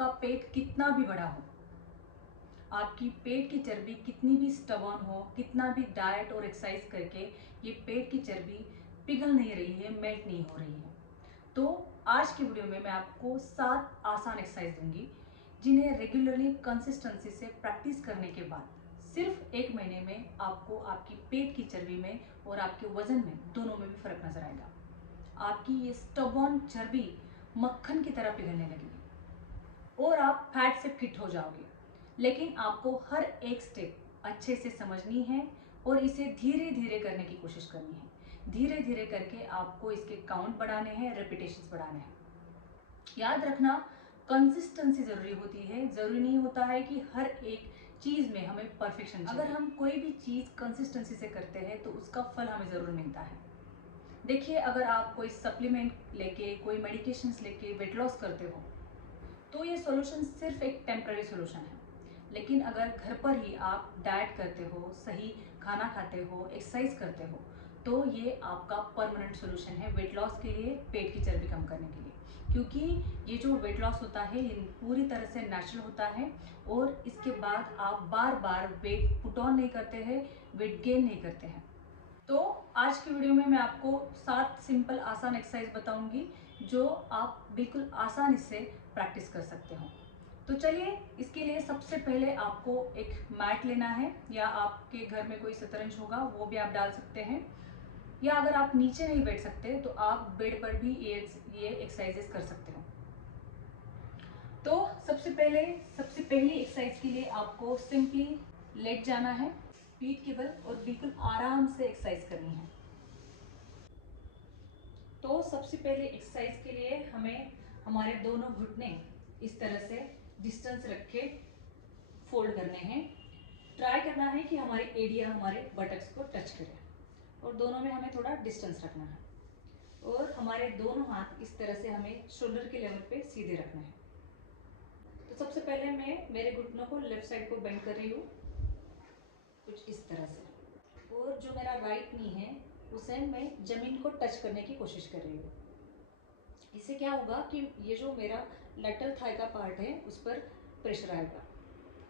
आपका पेट कितना भी बड़ा हो, आपकी पेट की चर्बी कितनी भी स्टबर्न हो, कितना भी डाइट और एक्सरसाइज करके ये पेट की चर्बी पिघल नहीं रही है, मेल्ट नहीं हो रही है। तो आज की वीडियो में मैं आपको 7 आसान एक्सरसाइज दूंगी जिन्हें रेगुलरली कंसिस्टेंसी से प्रैक्टिस करने के बाद सिर्फ 1 महीने में आपको आपकी पेट की चर्बी में और आपके वजन में दोनों में भी फर्क नजर आएगा। आपकी ये स्टबर्न चर्बी मक्खन की तरह पिघलने लगेगी और आप फैट से फिट हो जाओगे। लेकिन आपको हर एक स्टेप अच्छे से समझनी है और इसे धीरे धीरे करने की कोशिश करनी है। धीरे धीरे करके आपको इसके काउंट बढ़ाने हैं, रेपिटेशंस बढ़ाने हैं। याद रखना, कंसिस्टेंसी जरूरी होती है। जरूरी नहीं होता है कि हर एक चीज में हमें परफेक्शन चाहिए। अगर हम कोई भी चीज कंसिस्टेंसी से करते हैं तो उसका फल हमें जरूर मिलता है। देखिए, अगर आप कोई सप्लीमेंट लेके, कोई मेडिकेशंस लेके वेट लॉस करते हो तो ये सॉल्यूशन सिर्फ एक टेम्पररी सॉल्यूशन है। लेकिन अगर घर पर ही आप डाइट करते हो, सही खाना खाते हो, एक्सरसाइज करते हो, तो ये आपका परमानेंट सॉल्यूशन है वेट लॉस के लिए, पेट की चर्बी कम करने के लिए। क्योंकि ये जो वेट लॉस होता है ये पूरी तरह से नेचुरल होता है और इसके बाद आप बार बार वेट पुट ऑन नहीं करते हैं, वेट गेन नहीं करते हैं। तो आज की वीडियो में मैं आपको 7 सिंपल आसान एक्सरसाइज बताऊंगी जो आप बिल्कुल आसानी से प्रैक्टिस कर सकते हो। तो चलिए, इसके लिए सबसे पहले आपको एक मैट लेना है, या आपके घर में कोई शतरंज होगा वो भी आप डाल सकते हैं, या अगर आप नीचे नहीं बैठ सकते तो आप बेड पर भी ये एक्सरसाइजेस कर सकते हो। तो सबसे पहली एक्सरसाइज के लिए आपको सिंपली लेट जाना है पीठ के बल और बिल्कुल आराम से एक्सरसाइज करनी है। तो सबसे पहले एक्सरसाइज के लिए हमें हमारे दोनों घुटने इस तरह से डिस्टेंस रख के फोल्ड करने हैं। ट्राई करना है कि हमारी एडिया हमारे बटक्स को टच करे और दोनों में हमें थोड़ा डिस्टेंस रखना है और हमारे दोनों हाथ इस तरह से हमें शोल्डर के लेवल पे सीधे रखना है। तो सबसे पहले मैं मेरे घुटनों को लेफ्ट साइड को बेंड कर रही हूँ कुछ इस तरह से, और जो मेरा राइट नी है उसे मैं जमीन को टच करने की कोशिश कर रही हूँ। इससे क्या होगा कि ये जो मेरा लेटरल थाई का पार्ट है उस पर प्रेशर आएगा।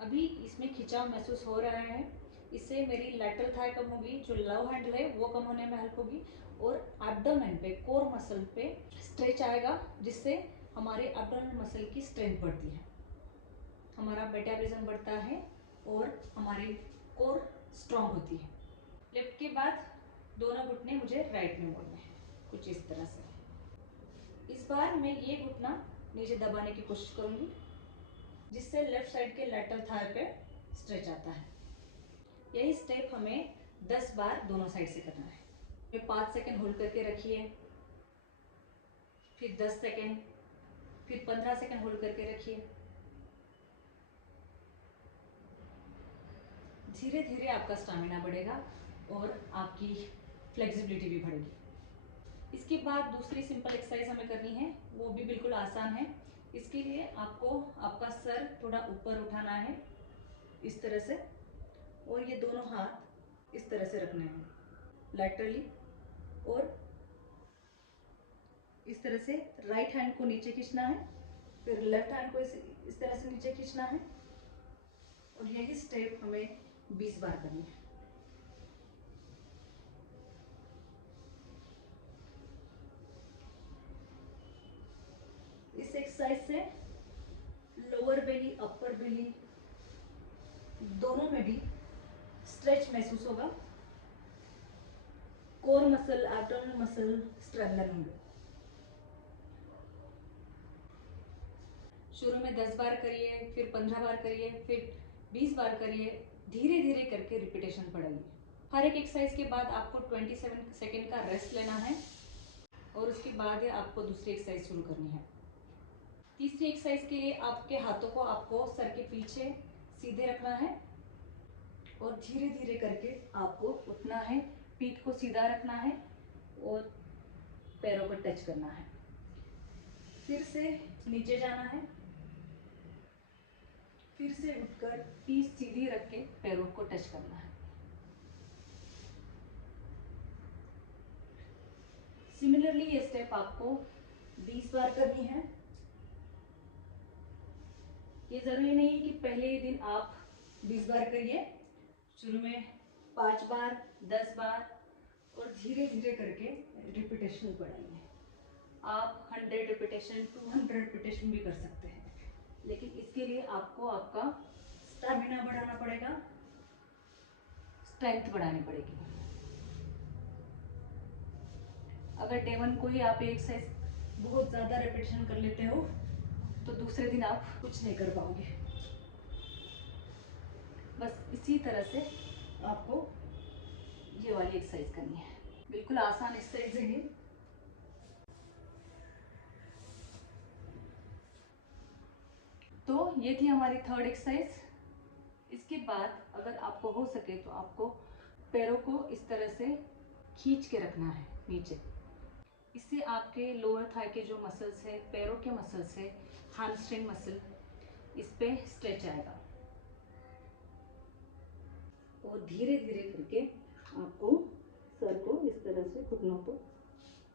अभी इसमें खिंचाव महसूस हो रहा है, इससे मेरी लेटरल थाई कम होगी, जो लव हैंडल है वो कम होने में हेल्प होगी, और एब्डोमेन पे, कोर मसल पे स्ट्रेच आएगा जिससे हमारे एब्डोमेन मसल की स्ट्रेंथ बढ़ती है, हमारा मेटाबॉलिज्म बढ़ता है और हमारी कोर स्ट्रांग होती है। लेफ्ट के बाद दोनों घुटने मुझे राइट में मोड़ने हैं कुछ इस तरह से। इस बार मैं ये घुटना नीचे दबाने की कोशिश करूंगी जिससे लेफ्ट साइड के लेटरल थाई पे स्ट्रेच आता है। यही स्टेप हमें 10 बार दोनों साइड से करना है। ये 5 सेकंड होल्ड करके रखिए, फिर 10 सेकंड, फिर 15 सेकंड होल्ड करके रखिए। धीरे धीरे आपका स्टैमिना बढ़ेगा और आपकी फ्लेक्सिबिलिटी भी बढ़ेगी। इसके बाद दूसरी सिंपल एक्सरसाइज हमें करनी है, वो भी बिल्कुल आसान है। इसके लिए आपको आपका सर थोड़ा ऊपर उठाना है इस तरह से, और ये दोनों हाथ इस तरह से रखने हैं लैटरली, और इस तरह से राइट हैंड को नीचे खींचना है, फिर लेफ्ट हैंड को इस तरह से नीचे खींचना है, और यही स्टेप हमें 20 बार करनी है। इस एक्सरसाइज से लोअर बेली, अपर बेली दोनों में भी स्ट्रेच महसूस होगा, core muscle, abdomen muscle strengthen होंगे। शुरू में 10 बार करिए, फिर 15 बार करिए, फिर 20 बार करिए, धीरे धीरे करके रिपीटेशन बढ़ाइए। हर एक एक्सरसाइज के बाद आपको 27 सेकेंड का रेस्ट लेना है और उसके बाद आपको दूसरी एक्सरसाइज शुरू करनी है। तीसरी एक्सरसाइज के लिए आपके हाथों को आपको सर के पीछे सीधे रखना है और धीरे धीरे करके आपको उठना है, पीठ को सीधा रखना है और पैरों को टच करना है। फिर से नीचे जाना है, फिर से उठकर पीठ सीधी रख के पैरों को टच करना है। सिमिलरली ये स्टेप आपको 20 बार करनी है। ये ज़रूरी नहीं है कि पहले ही दिन आप 20 बार करिए। शुरू में 5 बार, 10 बार और धीरे धीरे करके रिपीटेशन बढ़ाइए। आप 100 रिपीटेशन, 200 रिपीटेशन भी कर सकते हैं, लेकिन इसके लिए आपको आपका स्टैमिना बढ़ाना पड़ेगा, स्ट्रेंथ बढ़ानी पड़ेगी। अगर डे 1 को ही आप एक्सरसाइज बहुत ज़्यादा रिपीटेशन कर लेते हो तो दूसरे दिन आप कुछ नहीं कर पाओगे। बस इसी तरह से आपको ये वाली एक्सरसाइज करनी है। बिल्कुल आसान एक्सरसाइज है ये। तो ये थी हमारी थर्ड एक्सरसाइज। इसके बाद अगर आपको हो सके तो आपको पैरों को इस तरह से खींच के रखना है नीचे। इससे आपके लोअर थाई के जो मसल्स है, पैरों के मसल्स है, हैमस्ट्रिंग मसल, इस पे स्ट्रेच आएगा। और धीरे धीरे करके आपको सर को इस तरह से घुटनों को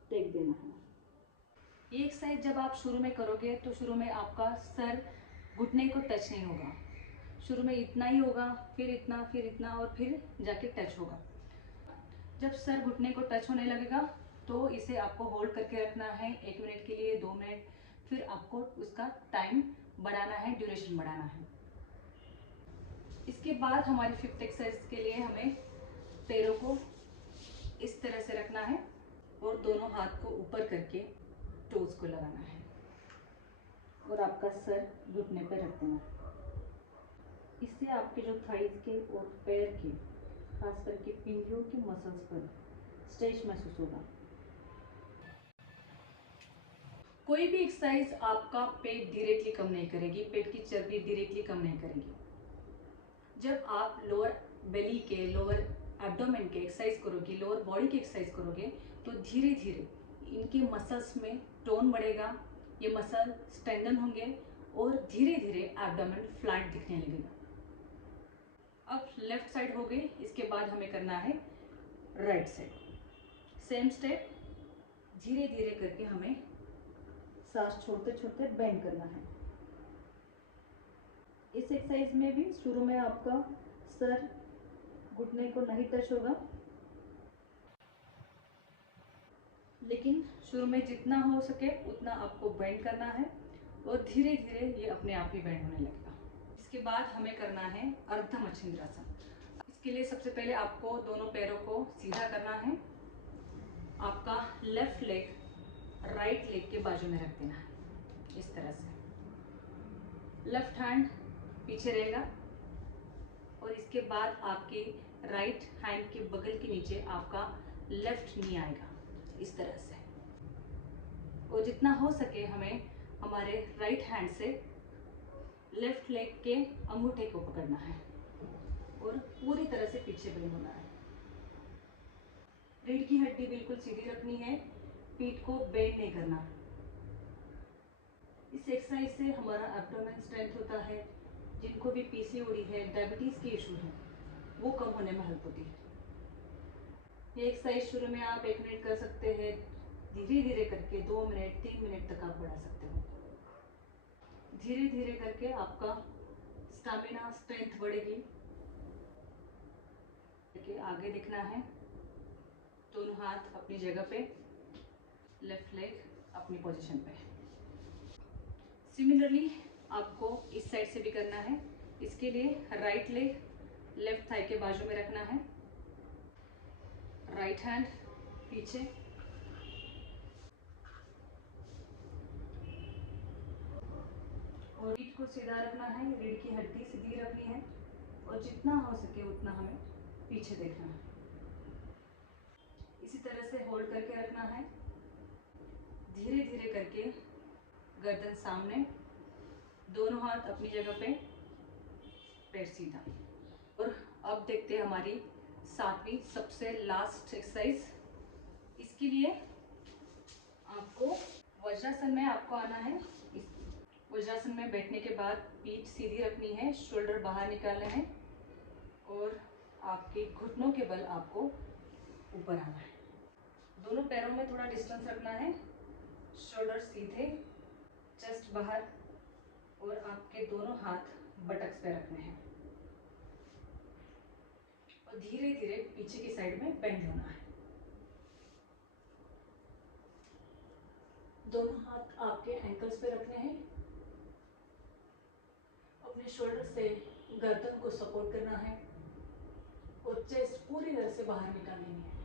टेक देना है। ये एक्सरसाइज जब आप शुरू में करोगे तो शुरू में आपका सर घुटने को टच नहीं होगा। शुरू में इतना ही होगा, फिर इतना और फिर जाके टच होगा। जब सर घुटने को टच होने लगेगा तो इसे आपको होल्ड करके रखना है 1 मिनट के लिए, 2 मिनट, फिर आपको उसका टाइम बढ़ाना है, ड्यूरेशन बढ़ाना है। इसके बाद हमारी 5th एक्सरसाइज के लिए हमें पैरों को इस तरह से रखना है और दोनों हाथ को ऊपर करके टोज को लगाना है और आपका सर घुटने पर रख देना है। इससे आपके जो थाइज के और पैर के, खास करके पिंजरों के मसल्स पर स्ट्रेच महसूस होगा। कोई भी एक्सरसाइज आपका पेट डायरेक्टली कम नहीं करेगी, पेट की चर्बी डायरेक्टली कम नहीं करेगी। जब आप लोअर बेली के, लोअर एब्डोमेन के एक्सरसाइज करोगे, लोअर बॉडी की एक्सरसाइज करोगे तो धीरे धीरे इनके मसल्स में टोन बढ़ेगा, ये मसल स्ट्रेंथन होंगे और धीरे धीरे एब्डोमेन फ्लैट दिखने लगेगा। अब लेफ्ट साइड हो गई, इसके बाद हमें करना है राइट साइड। सेम स्टेप, धीरे धीरे करके हमें सांस छोड़ते छोड़ते बेंड करना है। इस एक्सरसाइज में भी शुरू में आपका सर घुटने को नहीं टच होगा, लेकिन शुरू में जितना हो सके उतना आपको बेंड करना है और धीरे धीरे ये अपने आप ही बेंड होने लगेगा। इसके बाद हमें करना है अर्ध मच्छिंद्रासन। इसके लिए सबसे पहले आपको दोनों पैरों को सीधा करना है। आपका लेफ्ट लेग राइट लेग के बाजू में रख देना है इस तरह से। लेफ्ट हैंड पीछे रहेगा और इसके बाद आपके राइट हैंड के बगल के नीचे आपका लेफ्ट नी आएगा इस तरह से। और जितना हो सके हमें हमारे राइट हैंड से लेफ्ट लेग के अंगूठे को पकड़ना है और पूरी तरह से पीछे बेंड होना है। रीढ़ की हड्डी बिल्कुल सीधी रखनी है, पीठ को बेंड नहीं करना। इस एक्सरसाइज से हमारा एब्डोमेन स्ट्रेंथ होता है। जिनको भी पीसीओडी है, डायबिटीज के इशू है, वो कम होने में हेल्प होती है। ये एक्सरसाइज शुरू में आप 1 मिनट कर सकते हैं, धीरे धीरे करके 2 मिनट, 3 मिनट तक आप बढ़ा सकते हो। धीरे धीरे करके आपका स्टैमिना, स्ट्रेंथ बढ़ेगी। आगे दिखना है, दोनों हाथ अपनी जगह पे, लेफ्ट लेग अपनी पोजीशन पे। सिमिलरली आपको इस साइड से भी करना है। इसके लिए राइट लेग लेफ्ट थाई के बाजू में रखना है, राइट हैंड पीछे और रीढ़ को सीधा रखना है, रीढ़ की हड्डी सीधी रखनी है और जितना हो सके उतना हमें पीछे देखना है। इसी तरह से होल्ड करके रखना है। धीरे धीरे करके गर्दन सामने, दोनों हाथ अपनी जगह पे, पैर सीधा। और अब देखते हैं हमारी 7वीं सबसे लास्ट एक्सरसाइज। इसके लिए आपको वज्रासन में आपको आना है। इस वज्रासन में बैठने के बाद पीठ सीधी रखनी है, शोल्डर बाहर निकालने हैं और आपके घुटनों के बल आपको ऊपर आना है। दोनों पैरों में थोड़ा डिस्टेंस रखना है, शोल्डर सीधे, चेस्ट बाहर, और आपके दोनों हाथ बटक्स पे रखने हैं और धीरे धीरे पीछे की साइड में बेंड होना है। दोनों हाथ आपके एंकल्स पे रखने हैं। अपने शोल्डर से गर्दन को सपोर्ट करना है और चेस्ट पूरी तरह से बाहर निकालनी है।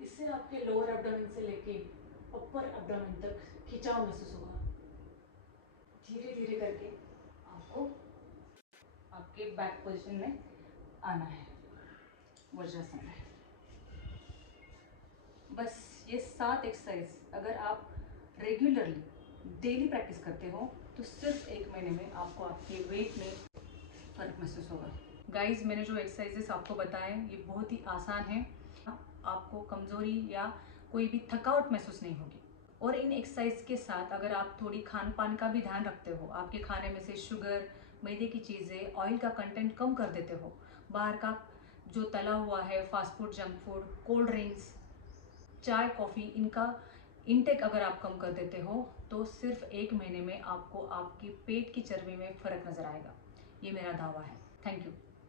इससे आपके लोअर एब्डोमेन से लेके अपर एब्डोमेन तक खिंचाव महसूस होगा। धीरे धीरे करके आपको आपके बैक पोजीशन में आना है, वज्रासन में। बस ये 7 एक्सरसाइज अगर आप रेगुलरली डेली प्रैक्टिस करते हो तो सिर्फ 1 महीने में आपको आपके वेट में फर्क महसूस होगा। गाइज, मैंने जो एक्सरसाइजेस आपको बताए ये बहुत ही आसान है। आपको कमज़ोरी या कोई भी थकावट महसूस नहीं होगी। और इन एक्सरसाइज के साथ अगर आप थोड़ी खान पान का भी ध्यान रखते हो, आपके खाने में से शुगर, मैदे की चीज़ें, ऑयल का कंटेंट कम कर देते हो, बाहर का जो तला हुआ है, fast food, junk food, cold drinks, चाय, कॉफ़ी, इनका इनटेक अगर आप कम कर देते हो तो सिर्फ 1 महीने में आपको आपकी पेट की चर्बी में फ़र्क नज़र आएगा। ये मेरा दावा है। Thank you.